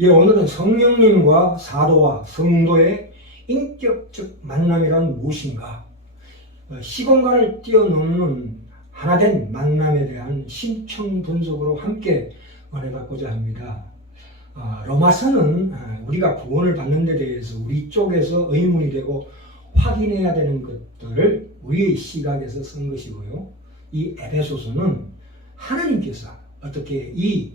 예, 오늘은 성령님과 사도와 성도의 인격적 만남이란 무엇인가? 시공간을 뛰어넘는 하나된 만남에 대한 심층 분석으로 함께 은혜받고자 합니다. 로마서는 우리가 구원을 받는 데 대해서 우리 쪽에서 의문이 되고 확인해야 되는 것들을 우리의 시각에서 쓴 것이고요. 이 에베소서는 하나님께서 어떻게 이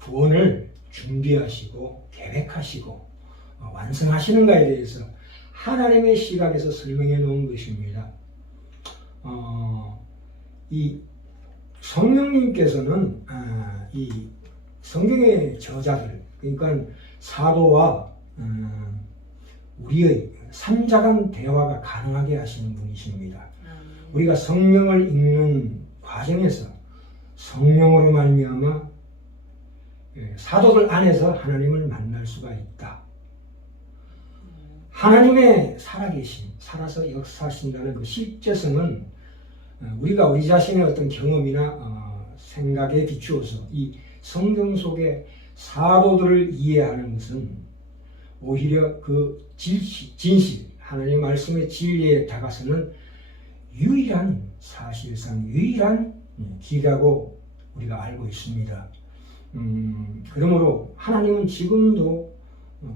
구원을 준비하시고 계획하시고 완성하시는가에 대해서 하나님의 시각에서 설명해 놓은 것입니다. 이 성령님께서는 이 성경의 저자들, 그러니까 사도와 우리의 삼자간 대화가 가능하게 하시는 분이십니다. 우리가 성령을 읽는 과정에서 성령으로 말미암아 사도들 안에서 하나님을 만날 수가 있다. 하나님의 살아계심, 살아서 역사하신다는 그 실제성은 우리가 우리 자신의 어떤 경험이나 생각에 비추어서 이 성경 속의 사도들을 이해하는 것은 오히려 그 진실, 하나님의 말씀의 진리에 다가서는 유일한, 사실상 유일한 길이라고 우리가 알고 있습니다. 그러므로 하나님은 지금도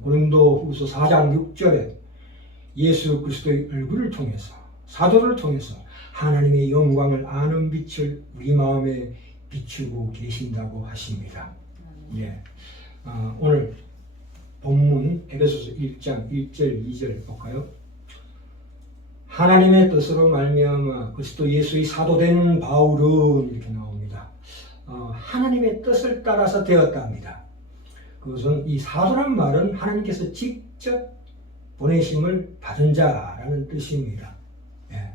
고린도후서 4장 6절에 예수 그리스도의 얼굴을 통해서, 사도를 통해서 하나님의 영광을 아는 빛을 우리 마음에 비추고 계신다고 하십니다. 예. 오늘 본문 에베소서 1장 1절 2절 볼까요? 하나님의 뜻으로 말미암아 그리스도 예수의 사도된 바울은 이렇게 나옵니다. 하나님의 뜻을 따라서 되었답니다. 그것은 이 사도란 말은 하나님께서 직접 보내심을 받은 자라는 뜻입니다. 예.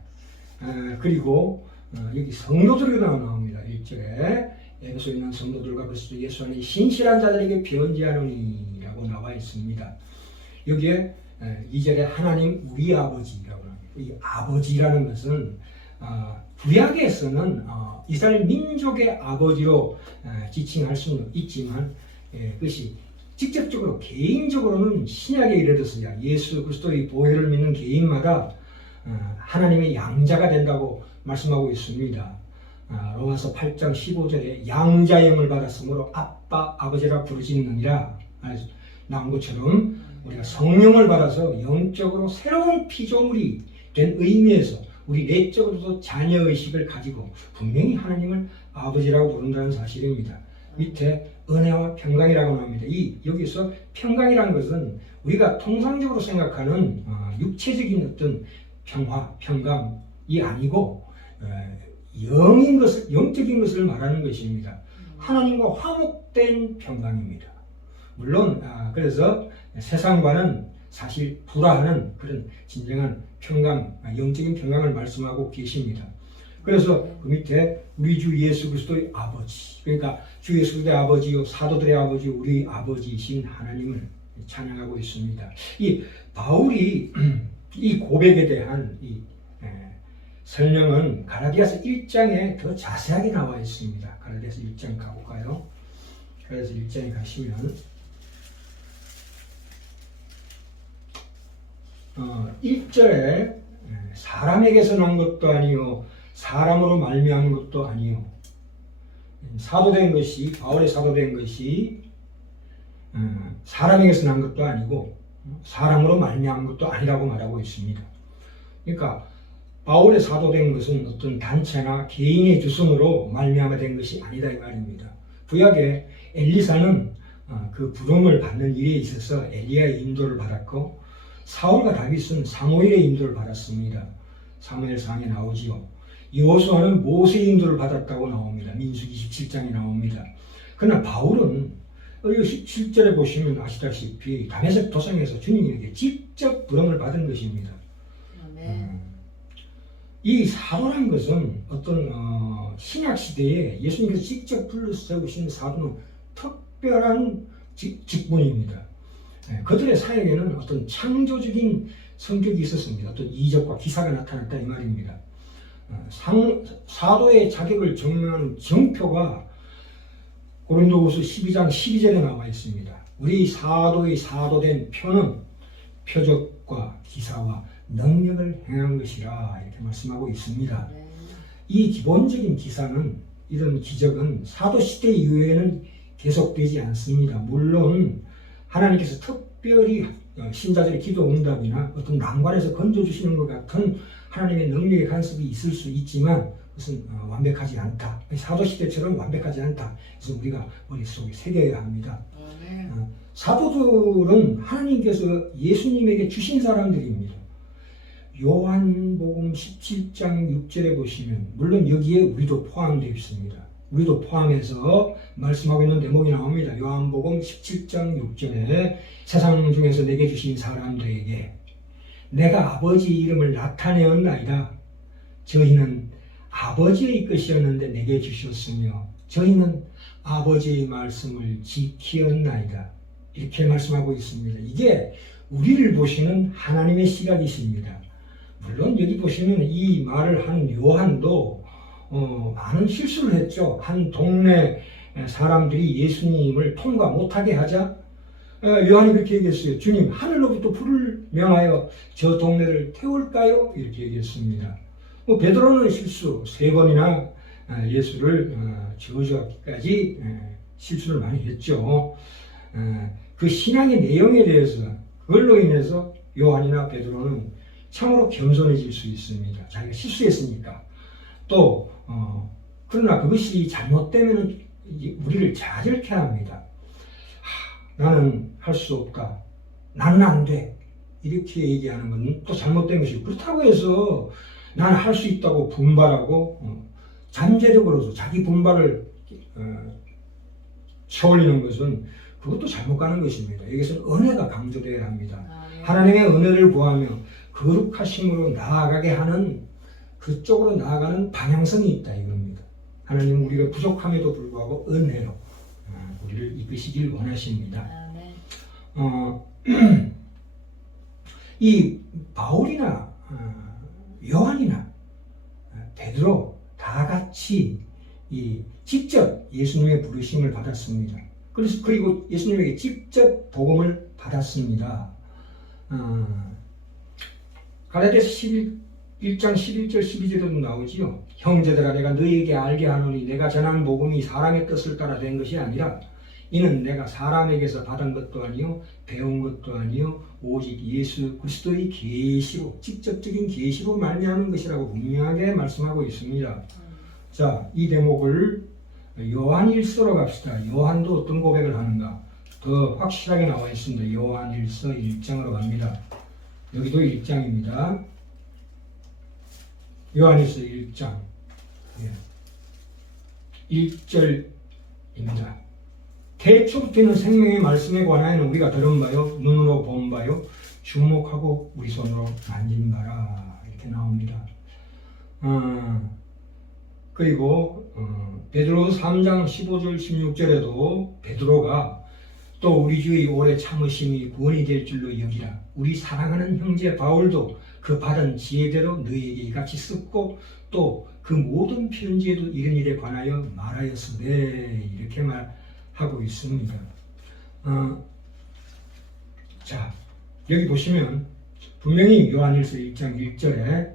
그리고 여기 성도들이 나옵니다. 1절에 에베소에 있는 성도들과 그리스도 예수 안에 신실한 자들에게 편지하노니라고 나와 있습니다. 여기에 2절에 하나님 우리 아버지라고 합니다. 이 아버지라는 것은 구약에서는 이스라엘 민족의 아버지로 지칭할 수는 있지만 그것이 직접적으로 개인적으로는 신약에 이르러서야 예수 그리스도의 보혈을 믿는 개인마다 하나님의 양자가 된다고 말씀하고 있습니다. 로마서 8장 15절에 양자형을 받았으므로 아빠 아버지라 부르짖느니라 나온 것처럼 우리가 성령을 받아서 영적으로 새로운 피조물이 된 의미에서 우리 내적으로도 자녀의식을 가지고 분명히 하나님을 아버지라고 부른다는 사실입니다. 밑에 은혜와 평강이라고 나옵니다. 여기서 평강이라는 것은 우리가 통상적으로 생각하는 육체적인 어떤 평화, 평강이 아니고 영적인 것을 말하는 것입니다. 하나님과 화목된 평강입니다. 물론 그래서 세상과는 사실 불화하는 그런 진정한 평강, 영적인 평강을 말씀하고 계십니다. 그래서 그 밑에 우리 주 예수 그리스도의 아버지, 그러니까 주 예수 그리스도의 아버지요 사도들의 아버지, 우리 아버지이신 하나님을 찬양하고 있습니다. 이 바울이 이 고백에 대한 이 설명은 갈라디아서 1장에 더 자세하게 나와 있습니다. 갈라디아서 1장 가볼까요? 갈라디아서 1장에 가시면 1절에 사람에게서 난 것도 아니요 사람으로 말미암은 것도 아니요 사도된 것이 바울의 사도된 것이 사람에게서 난 것도 아니고 사람으로 말미암은 것도 아니라고 말하고 있습니다. 그러니까 바울의 사도된 것은 어떤 단체나 개인의 주성으로 말미암아 된 것이 아니다 이 말입니다. 구약에 엘리사는 그 부름을 받는 일에 있어서 엘리야의 인도를 받았고 사울과 다윗은 사무엘의 인도를 받았습니다. 사무엘상에 나오지요. 여호수아는 모세의 인도를 받았다고 나옵니다. 민수기 27장에 나옵니다. 그러나 바울은 여기 17절에 보시면 아시다시피 다메섹 도상에서 주님에게 직접 부름을 받은 것입니다. 이 사도란 것은 어떤 신약 시대에 예수님께서 직접 불러 세우신 사도는 특별한 직분입니다. 그들의 사역에는 어떤 창조적인 성격이 있었습니다. 어떤 이적과 기사가 나타났다 이 말입니다. 사도의 자격을 증명하는 정표가 고린도후서 12장 12절에 나와 있습니다. 우리 사도의 사도된 표는 표적과 기사와 능력을 행한 것이라 이렇게 말씀하고 있습니다. 이 기본적인 기사는 이런 기적은 사도시대 이후에는 계속되지 않습니다. 물론 하나님께서 특별히 신자들의 기도 응답이나 어떤 난관에서 건져주시는 것 같은 하나님의 능력의 간섭이 있을 수 있지만 그것은 완벽하지 않다. 사도시대처럼 완벽하지 않다. 그래서 우리가 머릿속에 새겨야 합니다. 사도들은 하나님께서 예수님에게 주신 사람들입니다. 요한복음 17장 6절에 보시면 물론 여기에 우리도 포함되어 있습니다. 우리도 포함해서 말씀하고 있는 대목이 나옵니다. 요한복음 17장 6절에 세상 중에서 내게 주신 사람들에게 내가 아버지 이름을 나타내었나이다. 저희는 아버지의 것이었는데 내게 주셨으며 저희는 아버지의 말씀을 지키었나이다. 이렇게 말씀하고 있습니다. 이게 우리를 보시는 하나님의 시각이십니다. 물론 여기 보시면 이 말을 하는 요한도 많은 실수를 했죠. 한 동네 사람들이 예수님을 통과 못하게 하자 요한이 그렇게 얘기했어요. 주님, 하늘로부터 불을 명하여 저 동네를 태울까요? 이렇게 얘기했습니다. 베드로는 실수 3번이나 예수를 저주하기까지 실수를 많이 했죠. 그 신앙의 내용에 대해서 그걸로 인해서 요한이나 베드로는 참으로 겸손해질 수 있습니다. 자기가 실수했으니까. 또 그러나 그것이 잘못되면 우리를 자절케 합니다. 나는 할 수 없다. 나는 안 돼. 이렇게 얘기하는 건 또 잘못된 것이고 그렇다고 해서 나는 할 수 있다고 분발하고 잠재적으로도 자기 분발을 쳐올리는 것은 그것도 잘못 가는 것입니다. 여기서 은혜가 강조되어야 합니다. 하나님의 은혜를 구하며 거룩하심으로 나아가게 하는 그쪽으로 나아가는 방향성이 있다 이겁니다. 하나님은 우리가 부족함에도 불구하고 은혜로 우리를 이끄시길 원하십니다. 이 바울이나 요한이나 베드로 다 같이 직접 예수님의 부르심을 받았습니다. 그리고 예수님에게 직접 복음을 받았습니다. 갈라디아서 1장 11절 12절에도 나오지요. 형제들아 내가 너희에게 알게 하노니 내가 전한 복음이 사람의 뜻을 따라 된 것이 아니라 이는 내가 사람에게서 받은 것도 아니요 배운 것도 아니요 오직 예수 그리스도의 계시로 직접적인 계시로 말미암은 것이라고 분명하게 말씀하고 있습니다. 자, 이 대목을 요한일서로 갑시다. 요한도 어떤 고백을 하는가 더 확실하게 나와 있습니다. 요한일서 1장으로 갑니다. 여기도 1장입니다. 요한일서 1장 1절입니다. 태초부터는 생명의 말씀에 관하여는 우리가 들은 바요 눈으로 본 바요 주목하고 우리 손으로 만진 바라 이렇게 나옵니다. 그리고 베드로서 3장 15절 16절에도 베드로가 또 우리 주의 오래 참으심이 구원이 될 줄로 여기라. 우리 사랑하는 형제 바울도 그 받은 지혜대로 너희에게 이같이 썼고 또 그 모든 편지에도 이런 일에 관하여 말하였으되 이렇게 말하고 있습니다. 자, 여기 보시면 분명히 요한일서 1장 1절에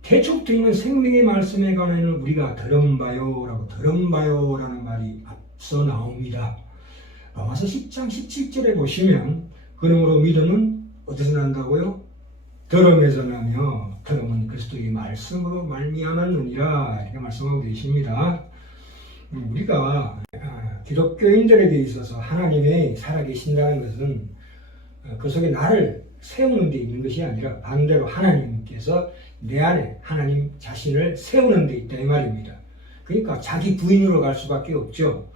태초부터 있는 생명의 말씀에 관하여는 우리가 들은 바요라고 들은 바요라는 말이 앞서 나옵니다. 로마서 10장 17절에 보시면 그러므로 믿음은 어디서 난다고요? 들음에서 나며 들음은 그리스도의 말씀으로 말미암았느니라 이렇게 말씀하고 계십니다. 우리가 기독교인들에게 있어서 하나님의 살아계신다는 것은 그 속에 나를 세우는 데 있는 것이 아니라 반대로 하나님께서 내 안에 하나님 자신을 세우는 데 있다 이 말입니다. 그러니까 자기 부인으로 갈 수밖에 없죠.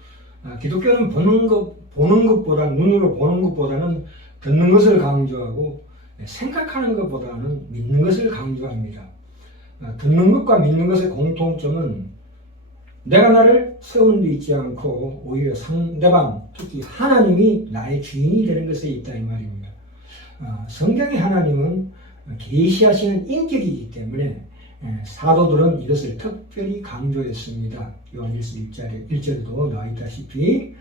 기독교는 보는 것보다 눈으로 보는 것보다는 듣는 것을 강조하고 생각하는 것보다는 믿는 것을 강조합니다. 듣는 것과 믿는 것의 공통점은 내가 나를 세우는 데 있지 않고 오히려 상대방, 특히 하나님이 나의 주인이 되는 것에 있다 이 말입니다. 성경의 하나님은 계시하시는 인격이기 때문에 사도들은 이것을 특별히 강조했습니다. 요한일서 1절에도 나와 있다시피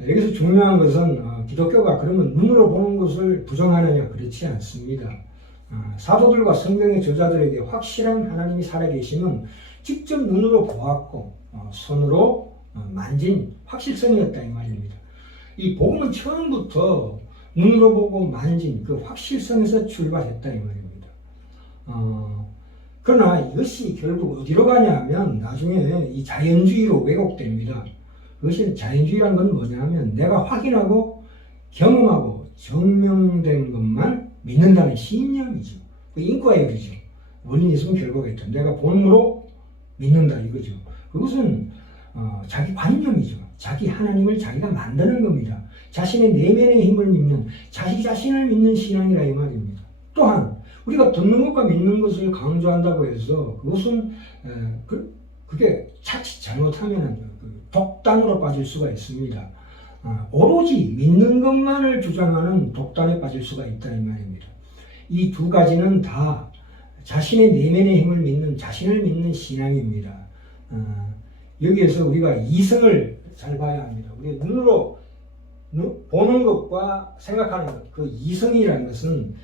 여기서 중요한 것은 기독교가 그러면 눈으로 보는 것을 부정하느냐, 그렇지 않습니다. 사도들과 성경의 저자들에게 확실한 하나님이 살아계심은 직접 눈으로 보았고 손으로 만진 확실성이었다 이 말입니다. 이 복음은 처음부터 눈으로 보고 만진 그 확실성에서 출발했다 이 말입니다. 그러나 이것이 결국 어디로 가냐면 나중에 이 자연주의로 왜곡됩니다. 그것이 자연주의란 건 뭐냐면 내가 확인하고 경험하고 증명된 것만 믿는다는 신념이죠. 그 인과의리죠. 원인이 있으면 결과가 있다. 내가 본으로 믿는다 이거죠. 그것은 자기 관념이죠. 자기 하나님을 자기가 만드는 겁니다. 자신의 내면의 힘을 믿는, 자기 자신을 믿는 신앙이라 이 말입니다. 또한 우리가 듣는 것과 믿는 것을 강조한다고 해서 그것은 그게 자칫 잘못하면 독단으로 빠질 수가 있습니다. 오로지 믿는 것만을 주장하는 독단에 빠질 수가 있다 이 말입니다. 이 두 가지는 다 자신의 내면의 힘을 믿는, 자신을 믿는 신앙입니다. 여기에서 우리가 이성을 잘 봐야 합니다. 우리 눈으로 보는 것과 생각하는 것, 그 이성이라는 것은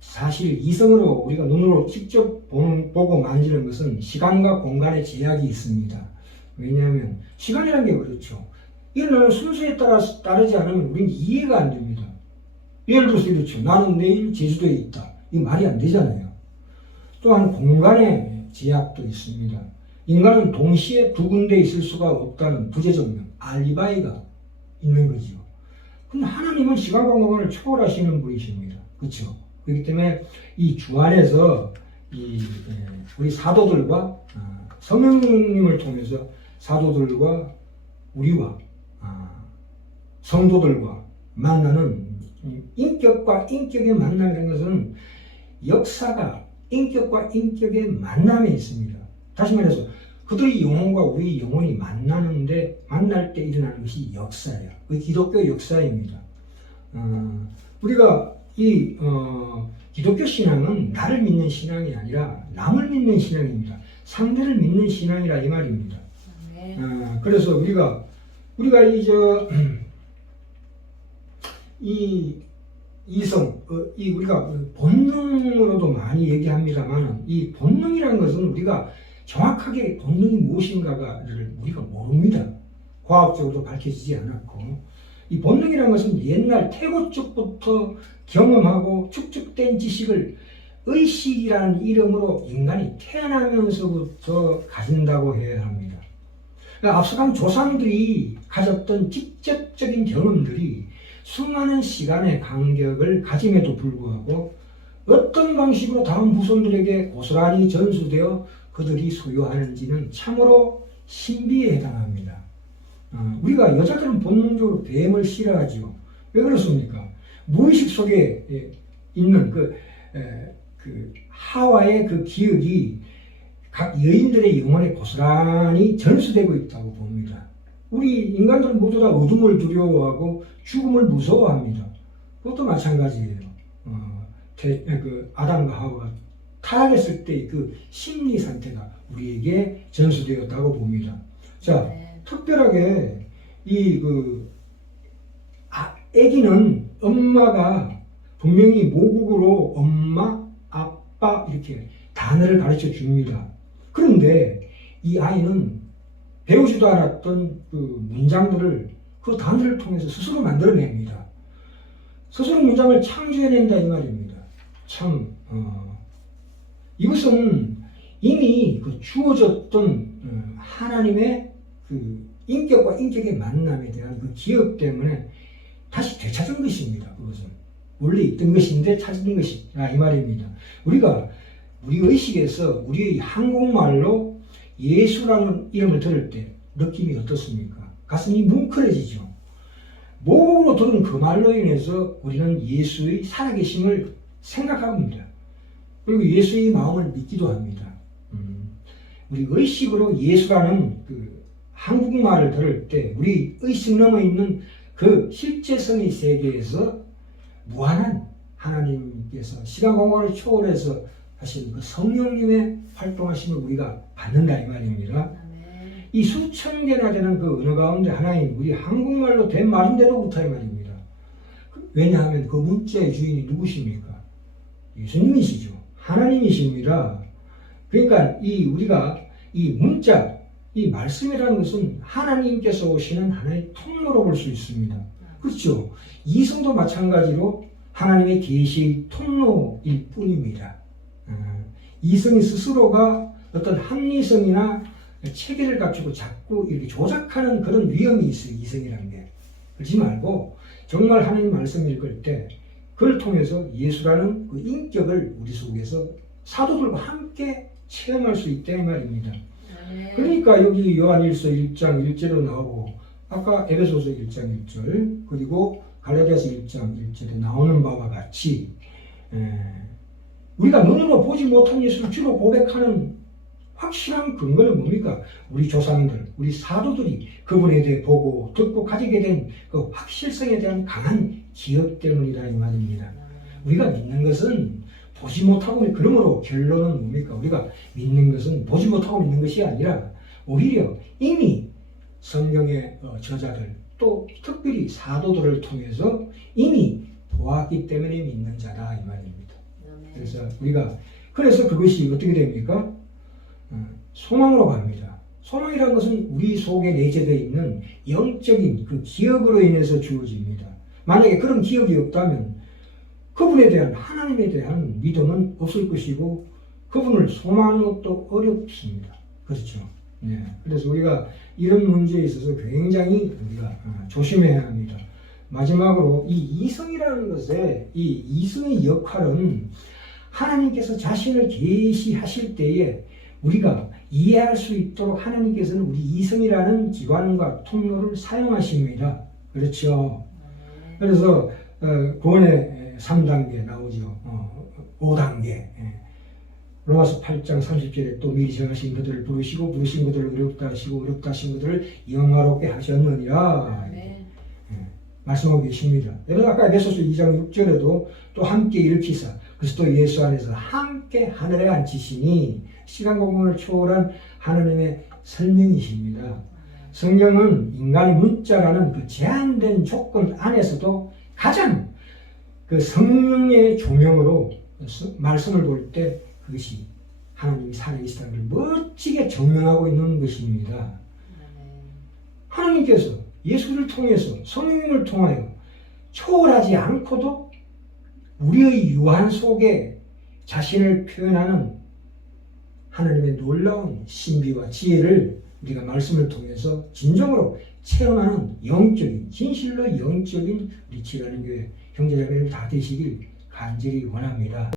사실 이성으로 우리가 눈으로 직접 보고 만지는 것은 시간과 공간의 제약이 있습니다. 왜냐하면 시간이라는 게 그렇죠. 일어나는 순서에 따르지 않으면 우리는 이해가 안 됩니다. 예를 들어서 이렇죠. 나는 내일 제주도에 있다. 이 말이 안 되잖아요. 또한 공간의 제약도 있습니다. 인간은 동시에 두 군데 있을 수가 없다는 부재증명, 알리바이가 있는 거죠. 근데 하나님은 시간과 공간을 초월하시는 분이십니다. 그렇죠? 그렇기 때문에 이 주 안에서 우리 사도들과 성령님을 통해서 사도들과 우리와 성도들과 만나는 인격과 인격의 만남이라는 것은 역사가 인격과 인격의 만남에 있습니다. 다시 말해서 그들의 영혼과 우리 영혼이 만날 때 일어나는 것이 역사예요. 그 기독교 역사입니다. 우리가 기독교 신앙은 나를 믿는 신앙이 아니라 남을 믿는 신앙입니다. 상대를 믿는 신앙이라 이 말입니다. 그래서 우리가 이성, 우리가 본능으로도 많이 얘기합니다만 이 본능이라는 것은 우리가 정확하게 본능이 무엇인가를 우리가 모릅니다. 과학적으로도 밝혀지지 않았고 이 본능이라는 것은 옛날 태고 쪽부터 경험하고 축적된 지식을 의식이라는 이름으로 인간이 태어나면서부터 가진다고 해야 합니다. 그러니까 앞서간 조상들이 가졌던 직접적인 경험들이 수많은 시간의 간격을 가짐에도 불구하고 어떤 방식으로 다음 후손들에게 고스란히 전수되어 그들이 소유하는지는 참으로 신비에 해당합니다. 우리가 여자들은 본능적으로 뱀을 싫어하죠. 왜 그렇습니까? 무의식 속에 있는 그 하와의 그 기억이 각 여인들의 영혼에 고스란히 전수되고 있다고 봅니다. 우리 인간들은 모두 다 어둠을 두려워하고 죽음을 무서워합니다. 그것도 마찬가지예요. 아담과 하와가 타락했을 때 그 심리 상태가 우리에게 전수되었다고 봅니다. 자, 특별하게 아기는 엄마가 분명히 모국어로 엄마, 아빠 이렇게 단어를 가르쳐 줍니다. 그런데 이 아이는 배우지도 않았던 그 문장들을 그 단어를 통해서 스스로 만들어냅니다. 스스로 문장을 창조해낸다 이 말입니다. 이것은 이미 그 주어졌던 하나님의 그 인격과 인격의 만남에 대한 그 기억 때문에 다시 되찾은 것입니다. 그것은 원래 있던 것인데 찾은 것이라 이 말입니다. 우리가 우리 의식에서 우리의 한국말로 예수라는 이름을 들을 때 느낌이 어떻습니까? 가슴이 뭉클해지죠. 모국으로 들은 그 말로 인해서 우리는 예수의 살아계심을 생각합니다. 그리고 예수의 마음을 믿기도 합니다. 우리 의식으로 예수라는 그 한국말을 들을 때 우리 의식 넘어 있는 그 실제성의 세계에서 무한한 하나님께서 시간 공간을 초월해서 하신 그 성령님의 활동하심을 우리가 받는다 이 말입니다. 이 수천 개나 되는 그 언어 가운데 하나인 우리 한국말로 된 말인데도부터 이 말입니다. 왜냐하면 그 문자의 주인이 누구십니까? 예수님이시죠. 하나님이십니다. 그러니까 우리가 이 문자, 이 말씀이라는 것은 하나님께서 오시는 하나의 통로로 볼 수 있습니다. 그렇죠? 이성도 마찬가지로 하나님의 계시의 통로일 뿐입니다. 이성이 스스로가 어떤 합리성이나 체계를 갖추고 자꾸 이렇게 조작하는 그런 위험이 있어요. 이성이라는 게. 그러지 말고 정말 하나님 말씀 읽을 때 그걸 통해서 예수라는 그 인격을 우리 속에서 사도들과 함께 체험할 수 있다 이 말입니다. 그러니까 여기 요한일서 1장 1절로 나오고 아까 에베소서 1장 1절 그리고 갈라디아서 1장 1절에 나오는 바와 같이 우리가 눈으로 보지 못한 예수를 주로 고백하는 확실한 근거는 뭡니까? 우리 조상들, 우리 사도들이 그분에 대해 보고 듣고 가지게 된 그 확실성에 대한 강한 기억 때문이라 이 말입니다. 우리가 믿는 것은 보지 못하고 그러므로 결론은 뭡니까? 우리가 믿는 것은 보지 못하고 믿는 것이 아니라 오히려 이미 성경의 저자들 또 특별히 사도들을 통해서 이미 보았기 때문에 믿는 자다 이 말입니다. 그래서 그것이 어떻게 됩니까? 소망으로 갑니다. 소망이라는 것은 우리 속에 내재되어 있는 영적인 그 기억으로 인해서 주어집니다. 만약에 그런 기억이 없다면 그분에 대한 하나님에 대한 믿음은 없을 것이고 그분을 소망하는 것도 어렵습니다. 그렇죠? 네. 그래서 우리가 이런 문제에 있어서 굉장히 우리가 조심해야 합니다. 마지막으로 이 이성이라는 것의 이 이성의 역할은 하나님께서 자신을 계시하실 때에 우리가 이해할 수 있도록 하나님께서는 우리 이성이라는 기관과 통로를 사용하십니다. 그렇죠? 그래서 구원의 3단계 나오죠. 5단계. 로마서 8장 30절에 또 미리 정하신 그들을 부르시고 부르신 그들을 어렵다 하시고 어렵다 하신 그들을 영화롭게 하셨느니라. 말씀하고 계십니다. 여러분 아까 에베소서 2장 6절에도 또 함께 일으키사 그리스도 예수 안에서 함께 하늘에 앉히시니 시간 공간을 초월한 하나님의 설명이십니다. 성경은 인간의 문자라는 그 제한된 조건 안에서도 가장 그 성령의 조명으로 말씀을 볼 때 그것이 하나님이 살아계시다는 걸 멋지게 증명하고 있는 것입니다. 하나님께서 예수를 통해서 성령을 통하여 초월하지 않고도 우리의 유한 속에 자신을 표현하는 하나님의 놀라운 신비와 지혜를 우리가 말씀을 통해서 진정으로 체험하는 영적인, 진실로 영적인 우리 지라는 교회 형제자매들 다 되시길 간절히 원합니다.